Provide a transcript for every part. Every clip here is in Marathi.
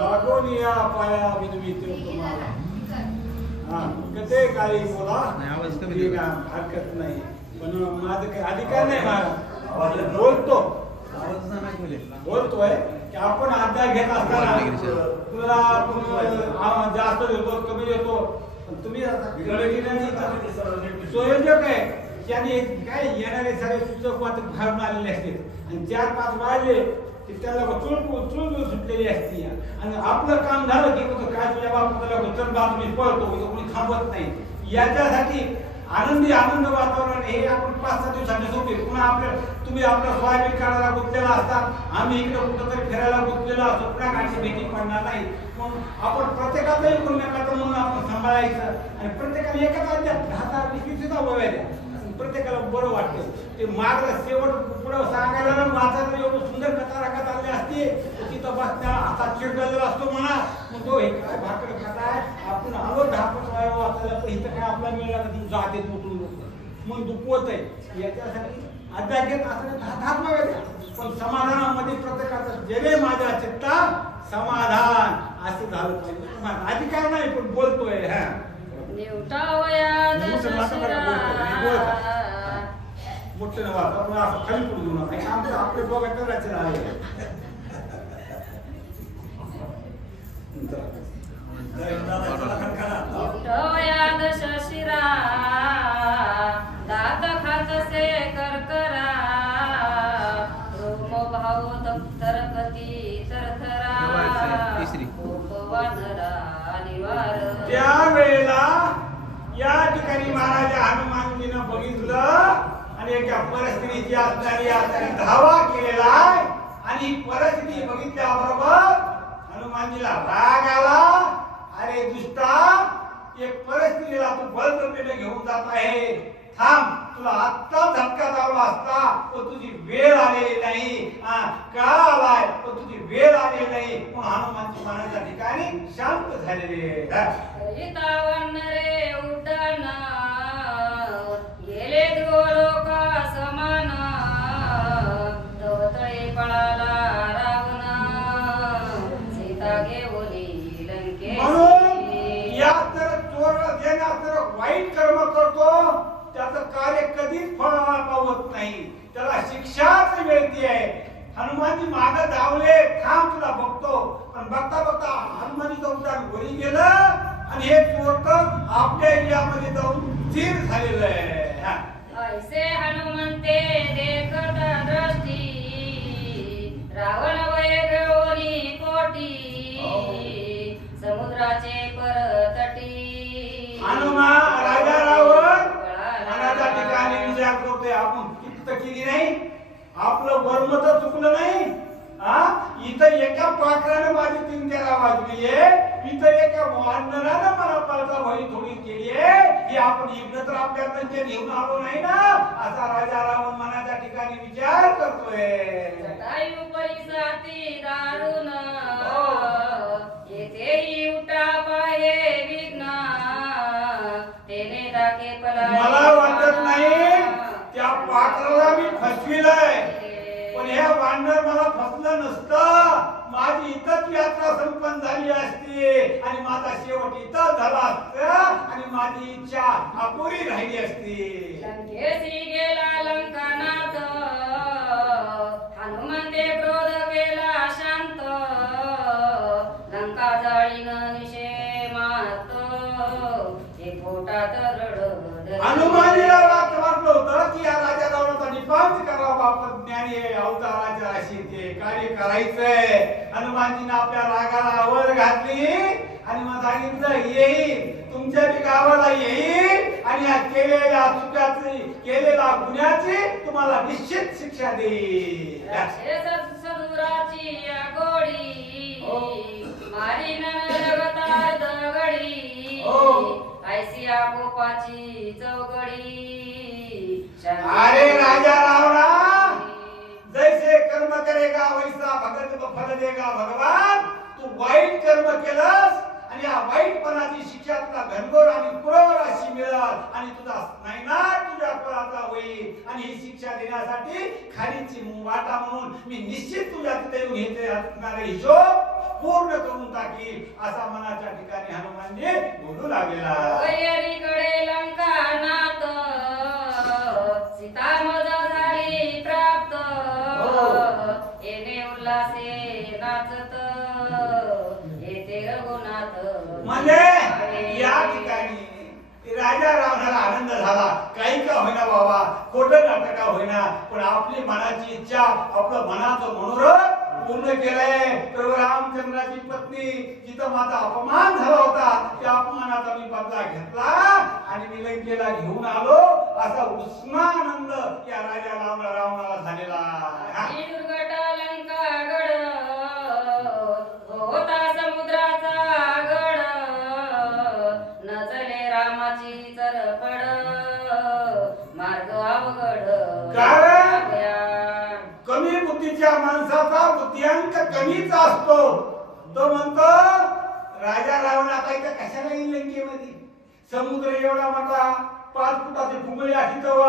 लागोनिया पाया विनवितो तुम्हाला कसे काही बोला आवाज कमी हरकत नाही पण माझं काही अधिकार नाही मला बोलतोय की आपण अध्याय घेत असताना तुला जास्त देतो कमी देतो तुम्ही संयोजक आहे त्याने काय येणारे सगळे सूचक वाचक घालून आलेले असते आणि 4-5 वाजले की त्याला चुळबुळ सुटलेली असते आणि आपलं काम झालं की काय तुझ्या बापाला चल बाप मी पळतो कोणी थांबत नाही याच्यासाठी आनंद वातावरण हे आपण 5-6 दिवसांनी सोडते पुन्हा तुम्ही आपलं सोयाबीन काढायला गुंतलेला असतात आम्ही इकडे कुठंतरी फिरायला गुंतलेलो असतो पुन्हा काढची भेटी पडणार नाही म्हणून आपण प्रत्येकालाही गुन्हेगार म्हणून आपण सांभाळायचं आणि प्रत्येकाला एकाच अध्यात 10-20 बघायच्या प्रत्येकाला बरं वाटतं ते मार्ग शेवट पुढं सांगायला वाचायला एवढं सुंदर कथा राखत आले असते तिथं बसत्या हातात चिरडलेला असतो म्हणा मग तो हे काय भाकर खाताय आपण आलो 10-5 वेळा वाचायला तर इथं काय आपला मिळाला की जाते उठून मन दुखवत आहे याच्यासाठी अध्याय घेत असताना 10 बघायच्या पण समाधानामध्ये प्रत्येकाचं जरे माझ्या चित्ता समाधान असं झालं पाहिजे तुम्हाला अधिकार नाही पण बोलतोय हा मोठे नवाज आपण असं खाली पडू देऊ नका आमचं आपले बघा करायचं आहे दात खातसे करकरा रोम भाव दप्तरपती तरथरा त्यावेळेला या ठिकाणी महाराजा हनुमानजीनं बघितलं आणि एका परिस्थितीची असणारी धावा केलेला आहे आणि परिस्थिती बघितल्याबरोबर हनुमानजीला राग आला अरे दुष्टा एक परिस्थितीला तू बळजबरीने घेऊन जात आहे थांब तुला आत्ता धक्का लावला असता तो तुझी वेळ आलेली नाही काळ आलाय तो तुझी वेळ आलेली नाही पण हनुमानजी मनाच्या ठिकाणी शांत झालेले रे उड्डाण गेले गोलोका समान तवतळे पळाला रावण सीता घेऊन लंके या तर चोर देण्यास तर वाईट कर्म करतो त्याचं कार्य कधीच फळाला पावत नाही त्याला शिक्षाच मिळते आहे हनुमानजी मागे धावले थांब तुला बघतो पण बघता बघता हनुमानजीचं उड्डाण वरी गेलं आणि हे चोरट आपल्या एरियामध्ये जाऊन स्थिर झालेलं आहे ऐसे हनुमंते देखता दृष्टी रावण वैगवनी कोटी समुद्राचे परतटी हनुमान राजा रावण मनाच्या ठिकाणी विचार करतोय आपण किती केली नाही आपलं वर्म तर चुकलं नाही इथं एका पाखराने माझी 3-4 वाजली आहे इथं एका वानरानं मला पळता भई थोडी केली आहे ही आपण इकडं तर आपल्या त्यांच्या घेऊन आलो नाही ना असा राजा रावण मनाच्या ठिकाणी विचार करतोय जटायू परिसाती दारुण येथेही उठा पाहे विघ्न तेने दाके पला मला वाटत नाही त्या पाखराला मी फसविलंय पण ह्या वानर मला फसलं नसतं माझी इथंच यात्रा संपन्न झाली असती आणि माझा शेवट इथं झाला असता आणि माझी इच्छा अपुरी राहिली असती लंकेशी गेला लंकानाथ हनुमंते क्रोध केला शांत लंका जाळीनं निशे मात हे पोटात रड हनुमानजीला वाटलं होतं की या राजा रावणाचा निपात करावा आपण ज्ञानी अवताराच्या अशी ते कार्य करायचंय हनुमानजीने आपल्या रागाला वर घातली आणि मग सांगितलं येईल तुमच्या बी गावाला येईल आणि या केलेल्या चुक्याची केलेल्या गुन्ह्याची तुम्हाला निश्चित शिक्षा देईल सदुराची गोडी मारी नगतार दगडी ऐसिया गोपाची चौगडी अरे राजा रावणा जैसे कर्म करेगा वैसा भगत फल देगा भगवान तू वाईट कर्म केलंस आणि या वाईटपणाची शिक्षा तुला घनघोर आणि क्रूर अशी मिळेल आणि तुझा नायनाट तुझ्या फळाचा होईल आणि ही शिक्षा देण्यासाठी खालीची वाटा म्हणून मी निश्चित तुझ्या तिथे येऊन घेते असणारा हिशोब पूर्ण करून टाकील असा मनाच्या ठिकाणी हनुमानजी बोलू लागलेला. वैरीकडे लंका नाथ सीता मज झाली प्राप्त येणे उल्हासे नाचत येते रघुनाथ. म्हणजे या ठिकाणी राजा रावणाला आनंद झाला. काही का होईना बाबा, खोटं नाटक का होईना, पण आपली मनाची इच्छा, आपलं मनाचं मनोरथ पूर्ण केलंय. तर रामचंद्राची पत्नी जिथं माझा अपमान झाला होता त्या अपमानाचा मी बदला घेतला आणि मी लंकेला घेऊन आलो असा उस्मानंद या राजा रावणाला झालेला. होता समुद्राचा गड नचले रामाची चरफड मार्ग अवघड. कमी बुद्धीच्या माणसाचा बुद्धिअंक कमीच असतो. तो म्हणतो राजा रावण आता इथं कशाला येईल लंकेमध्ये, समुद्र एवढा मोठा 5 फुटाचे फुगळे असणार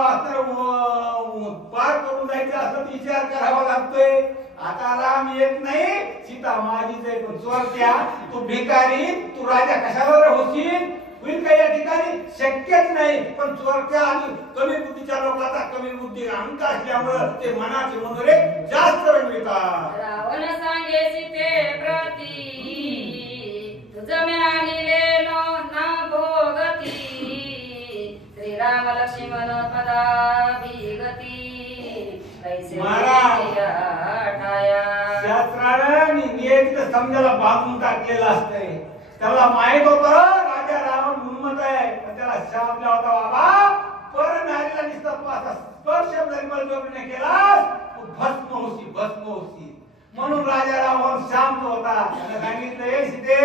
पार करून जायचं असं विचार करावा लागतोय. आता राम येत नाही, सीता माझीच आहे, पण चोरट्या तू भिकारी, तू राजा कशाला होशील, होईल का या ठिकाणी शक्यच नाही. पण चोरट्या आणि कमी बुद्धीच्या लोकांचा कमी बुद्धी अंक असल्यामुळे ते मनाचे मनोरे जास्त रंगवितात. रावण सांगे सीते प्रती तुझं मी आणले ना भोगती श्रीराम लक्ष्मण पदाभिगती कैसे शास्त्राने नियतीत समजायला बांधून टाकलेलं असतंय. त्याला माहित होतं राजा रावण उन्मत आहे, पण त्याला शाप दिला होता बाबा पर नारीला निस्तापाचा स्पर्श जरी बळजबरीने केलास तू भस्म होशी. म्हणून राजा रावण शांत होता. त्याने सांगितलं सीते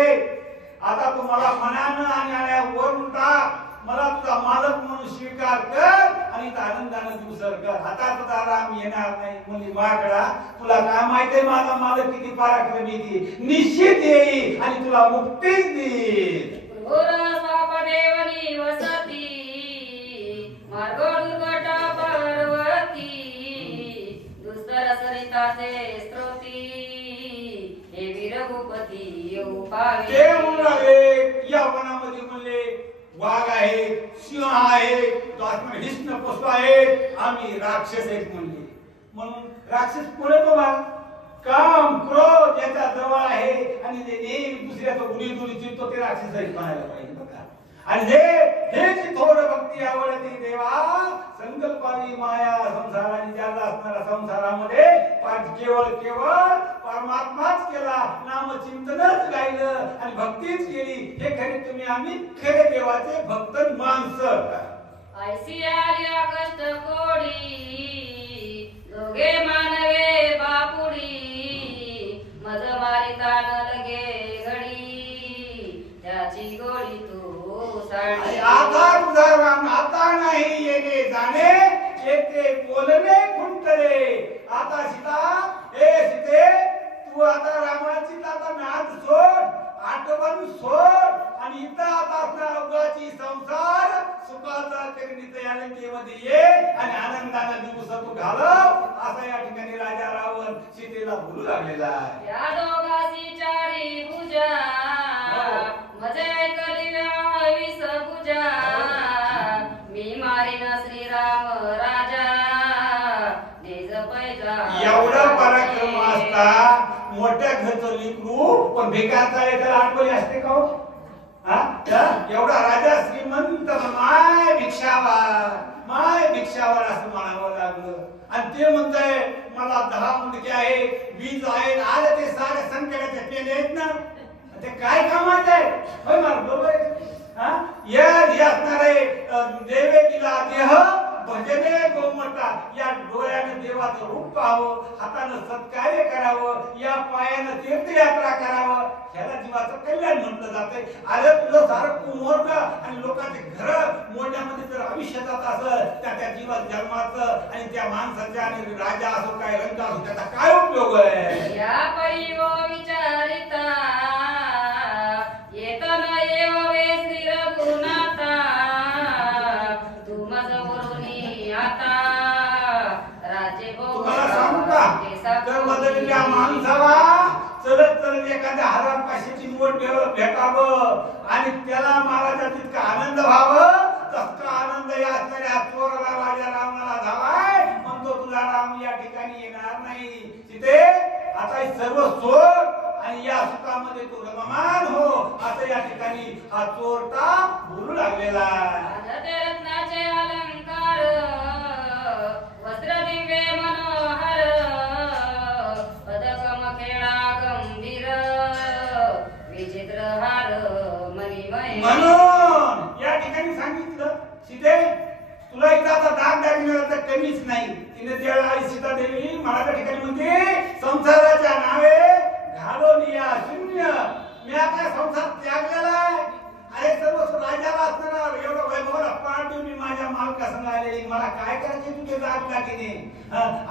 आता तू मला मनानं आणि वरून टाक, मला तुझा मालक म्हणून स्वीकार कर आणि आनंदाने दिवसर कर. आता तुझा राम येणार नाही म्हणजे माकडा, तुला काय माहितीये माझा मालक किती पराक्रमी ती निश्चित येईल आणि तुला मुक्तीच देईल. देवनी वसती मार्ग दुर्घट पर्वती दुस्तर सरिताचे स्त्रोती हे वीर भूपती येऊ पावे. ते म्हणले या वनामध्ये म्हणले वाघ आहे, सिंह आहे, हिस्न पशु आहेत, आम्ही राक्षस आहेत म्हणले. म्हणून राक्षस कोण बाबा, काम क्रोध याचा जवळ आहे आणि ते नेहमी दुसऱ्याचं उडी चिरतो ते राक्षस म्हणायला पाहिजे बघा. आणि हे थोडं भक्ती आवडते देवा संकल्पावी माया संसाराने ज्याला असणारा संसारामध्ये केवळ परमात्माच केला, नाम चिंतनच गायलं आणि भक्तीच केली. हे खरे तुम्ही आम्ही खरे देवाचे भक्त माणसं. ऐसी आल्या कष्ट कोडी दोघे मानवे बापुडी मज मारिता न लगे घडी त्याची गोळी तू साडी. आता तुझा राम आता नाही येणे जाणे येते बोलणे खुंटले. आता सीते तू आता रामाची आता नाद सोड, आठवण सोड आणि इथं आता आपल्या अवघाची संसार सुखाचा करीत या लंकेमध्ये ये आणि आनंदाने दिवस तू घालव असा या ठिकाणी राजा रावण सीतेला बोलू लागलेला आहे. या दोघांची चारी भुजा मजे ऐकली व्यावीस भुजा मी मारीन श्रीराम राजा निज पैजा. एवढा पराक्रम असता मोठ्या घरचं लेकरू पण भिकारचा त्याला आठवली असते का हो? एवढा राजा श्रीमंत माय भिक्षावर असं म्हणावं लागलं. आणि ते म्हणतंय मला 10 मुंडके आहे, 20 आहेत, आले ते सारे संकटाचे पेले आहेत ना, ते काय कामाचे आहे होय मला बरोबर आहे. या असणारे देवे दिला देह भजने गोमटा या डोळ्याने देवाचं रूप पाहावं, हाताने सत्कार्य करावं, या पायाने तीर्थयात्रा करावं, ह्याला जीवाचं कल्याण म्हटलं जातंय. अरे तुझं सारं कुमोर्ग आणि लोकांचे घर मोडण्यामध्ये जर आयुष्य जात असं त्या जीवा जन्माचं आणि त्या माणसाच्या आणि राजा असो काय रंग असो त्याचा काय उपयोग आहे. या परिवो विचारिता येत न येवे श्री रघुनाथा तू मज वरुणी आता एखाद्या 1000-500ची नोट भेटावं आणि त्याला महाराजा तितका आनंद व्हावं, तसा आनंद या असणाऱ्या चोराला राजा रावणाला झालाय. म्हणतो तुझा राम या ठिकाणी येणार नाही. तिथे आता सर्व सोड आणि या सुखामध्ये तू रममान हो, असं या ठिकाणी हा चोरटा बोलू लागलेला. रत्नाचे अलंकार वस्त्र दिव्य मनोहर पदकम खेळा गंभीर विचित्र हार मणिमय. म्हणून या ठिकाणी सांगितलं सीते तुला इथं आता दागदागिन्याला तर कमीच नाही. तिने त्यावेळेला सीता देवी महाराजा ठिकाणी म्हणते संसाराच्या नावे घालून या शून्य मी आता संसार त्यागलेला आहे. अरे सर्व राजाला असणार एवढं वैभवाला पाठ मी माझ्या मालकासंग आलेली मला काय करायचे तुझे दागदागिने.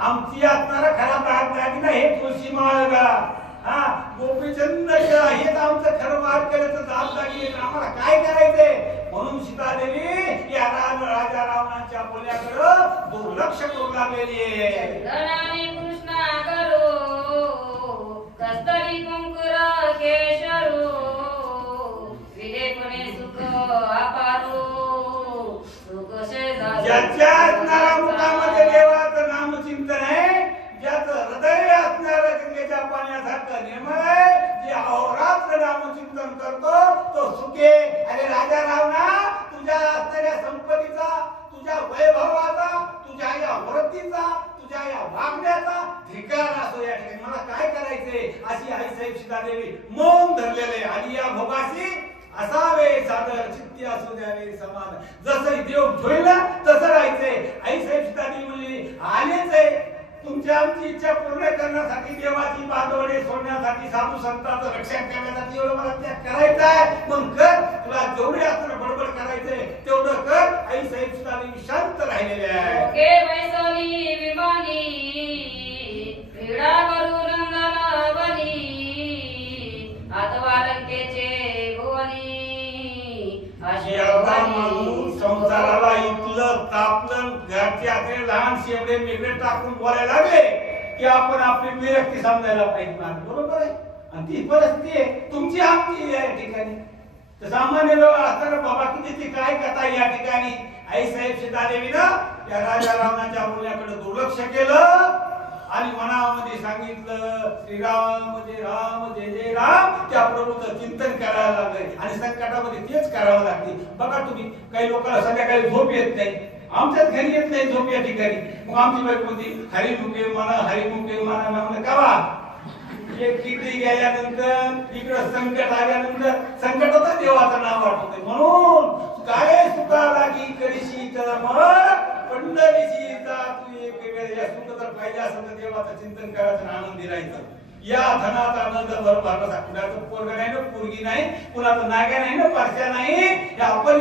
आमची असणारा खरा दागदागिना हे तुळशी माळगा गोपीचंद हेच आमचं खरं वाद केलं तर दागदागिने आम्हाला काय करायचंय. म्हणून सीता देवी या राजा रावणाच्या बोलण्याकडे दुर्लक्ष करू लागलेली आहे. कृष्णा करो कस्तरी कुंकुर केशरू विलेपणे सुख अपारू सुख शेजारी. ज्याच्या असणारा मुखामध्ये देवाचं नामचिंतन आहे, ज्याचं हृदय असणारं गंगेच्या पाण्यासारखं निर्मळ आहे, जे अहोरात्र नामचिंतन करतो तो सुखे. अरे राजा रावणा तुझ्या असणाऱ्या संपत्तीचा, तुझ्या वैभवाचा, तुझ्या या वृत्तीचा, तुझ्या या वागण्याचा धिक्कार असो. या ठिकाणी मला काय करायचे अशी आई साहेब सीतादेवी मौन धरलेले आणि या भोगाशी असावे सादर चित्ती असू द्यावे समान. जसं देव ठेवला तसं राहायचंय. आई साहेब सीतादेवी म्हणली आलेच आहे तुमची आमची इच्छा पूर्ण करण्यासाठी, देवाची बांधवडे सोडण्यासाठी, साधू संतांचं रक्षण करण्यासाठी एवढं मला त्याग करायचं आहे. मग कर, तुला जेवढे असं बडबड करायचंय तेवढं कर. आई साहेब सीतादेवी शांत राहिलेले आहे. ओके बैसोली विमानी क्रीडा करू रंगन बनी अथवा लंकेचे भुवनी अशी अवधा माणूस संसाराला इथलं तापलं घरचे आपले लहान शेवडे मेघे टाकून बोलायला लागले की आपण आपली विरक्ती समजायला पाहिजे. बरोबर आहे आणि ती परिस्थिती आहे तुमची आमची या ठिकाणी. तर सामान्य लोक असताना बाबा किती काय कथा या ठिकाणी. आई साहेब सीतादेवीनं या राजा रावणाच्या बोलण्याकडे दुर्लक्ष केलं आणि मनामध्ये सांगितलं श्रीराम जय राम जय जय राम. त्या प्रभूचं चिंतन करायला लागले आणि संकटामध्ये तेच करावं लागते. बघा तुम्ही काही लोकांना संध्याकाळी झोप येत नाही, आमच्याच घरी येत नाही झोप या ठिकाणी. मग आमची बाई म्हणते हरिमुखे म्हणा हरिमुखे म्हणा. म्हणलं कावा एक किती गेल्यानंतर इकडं संकट आल्यानंतर संकटाचा देवाचं नाव आठवते. म्हणून काय सुखा लागी करीशी तर पंढरीशी तू एक वेळ या सुख जर पाहिजे असेल तर देवाचं चिंतन करायचं आनंदी राहायचं. या धनाचा आनंद भरभरला कुणाचं पोरग नाही ना पोरगी नाही, कुणाचं नाग्या नाही ना परश्या नाही. आपण